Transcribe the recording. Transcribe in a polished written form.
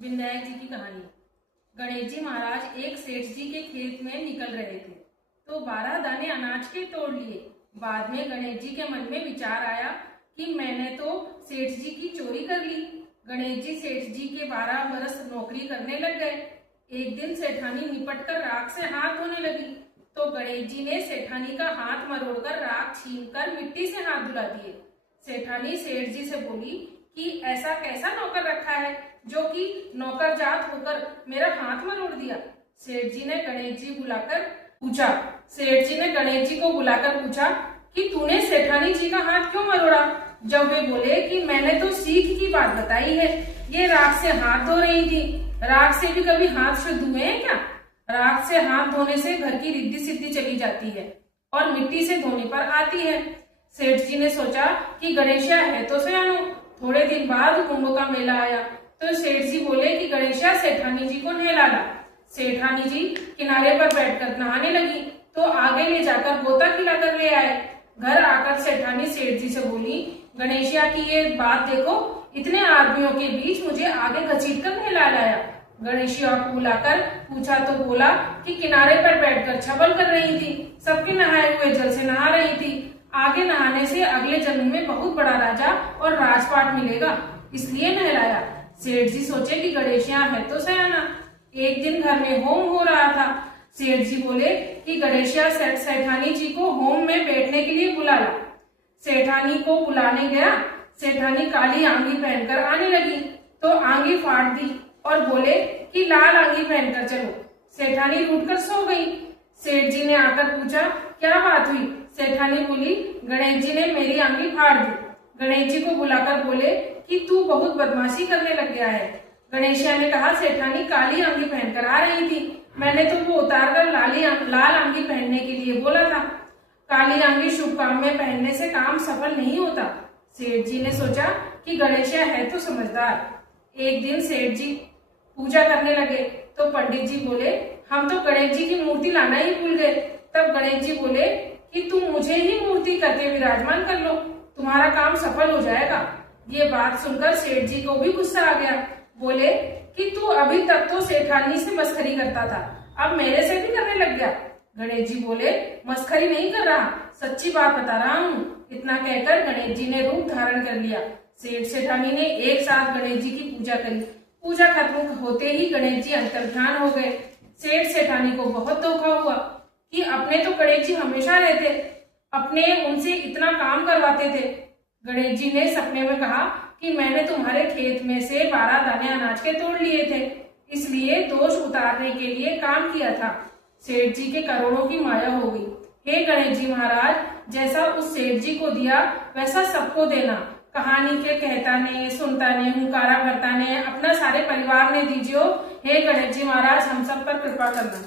विनायक जी की कहानी। गणेश जी महाराज एक सेठ जी के खेत में निकल रहे थे तो 12 दाने अनाज के तोड़ लिए। बाद में गणेश जी के मन में विचार आया कि मैंने तो सेठ जी की चोरी कर ली। गणेश जी सेठ जी के 12 बरस नौकरी करने लग गए। एक दिन सेठानी निपट कर राख से हाथ धोने लगी तो गणेश जी ने सेठानी का हाथ मरोड़कर राख छीनकर मिट्टी से हाथ धुला दिए। सेठानी सेठ जी से बोली कि ऐसा कैसा नौकर रखा है जो कि नौकर जात होकर मेरा हाथ मरोड़ दिया। सेठ जी ने गणेश जी को बुलाकर पूछा कि तूने सेठानी जी का हाथ क्यों मरोड़ा। जब वे बोले कि मैंने तो सीख की बात बताई है, ये राख से हाथ धो रही थी। राख से भी कभी हाथ शुद्ध हुए हैं क्या? राख से हाथ धोने से घर की रिद्धि सिद्धि चली जाती है और मिट्टी से धोने पर आती है। सेठ जी ने सोचा कि गणेशा है तो सयानो। थोड़े दिन बाद कुंभ का मेला आया तो सेठ जी बोले कि गणेशा सेठानी जी को नहला ला। सेठानी जी किनारे पर बैठकर नहाने लगी तो आगे ले जाकर गोता खिलाकर ले आए। घर आकर सेठानी सेठ जी से बोली, गणेशिया की ये बात देखो, इतने आदमियों के बीच मुझे आगे घसीट कर नहला लाया। गणेशिया को बुलाकर पूछा तो बोला कि किनारे पर बैठकर छबल कर रही थी, सबके नहाए हुए जल से नहा रही थी। आगे नहाने से अगले जन्म में बहुत बड़ा राजा और राजपाट मिलेगा, इसलिए नहलाया। सेठ जी सोचे कि गणेशिया है तो सयाना। एक दिन घर में होम हो रहा था। सेठ जी बोले कि गणेशिया सेठानी जी को होम में बैठने के लिए बुला ला। सेठानी को बुलाने गया। सेठानी काली आंगी पहनकर आने लगी तो आंगी फाड़ दी और बोले कि लाल आंगी पहनकर चलो। सेठानी रूठकर सो गई। सेठ जी ने आकर पूछा क्या बात हुई। सेठानी बोली, गणेश जी ने मेरी आंगी फाड़ दी। गणेश जी को बुलाकर बोले कि तू बहुत बदमाशी करने लग गया है। गणेशिया ने कहा, सेठानी काली आंगी पहनकर आ रही थी, मैंने तो वो उतार कर लाल आंगी पहनने के लिए बोला था। काली आंगी शुभ काम में पहनने से काम सफल नहीं होता। सेठ जी ने सोचा कि गणेशिया है तो समझदार। एक दिन सेठ जी पूजा करने लगे तो पंडित जी बोले, हम तो गणेश जी की मूर्ति लाना ही भूल गए। तब गणेश जी बोले कि तुम मुझे ही मूर्ति करके विराजमान कर लो, तुम्हारा काम सफल हो जाएगा। ये बात सुनकर सेठ जी को भी गुस्सा आ गया। बोले कि तू अभी तक तो सेठानी से मस्खरी करता था, अब मेरे से भी करने लग गया। गणेश जी बोले, मस्खरी नहीं कर रहा, सच्ची बात बता रहा हूँ। इतना कहकर गणेश जी ने रूप धारण कर लिया। सेठ सेठानी ने एक साथ गणेश जी की पूजा करी। पूजा खत्म होते ही गणेश जी अंतर्ध्यान हो गए। सेठ सेठानी को बहुत धोखा हुआ कि अपने तो गणेश जी हमेशा रहते, अपने उनसे इतना काम करवाते थे। गणेश जी ने सपने में कहा कि मैंने तुम्हारे खेत में से 12 दाने अनाज के तोड़ लिए थे, इसलिए दोष उतारने के लिए काम किया था। सेठ जी के करोड़ों की माया हो गई। हे गणेश जी महाराज, जैसा उस सेठ जी को दिया वैसा सबको देना। कहानी के कहता ने, सुनता ने, हुंकारा भरता ने, अपना सारे परिवार ने दीजियो। हे गणेश जी महाराज, हम सब पर कृपा करना।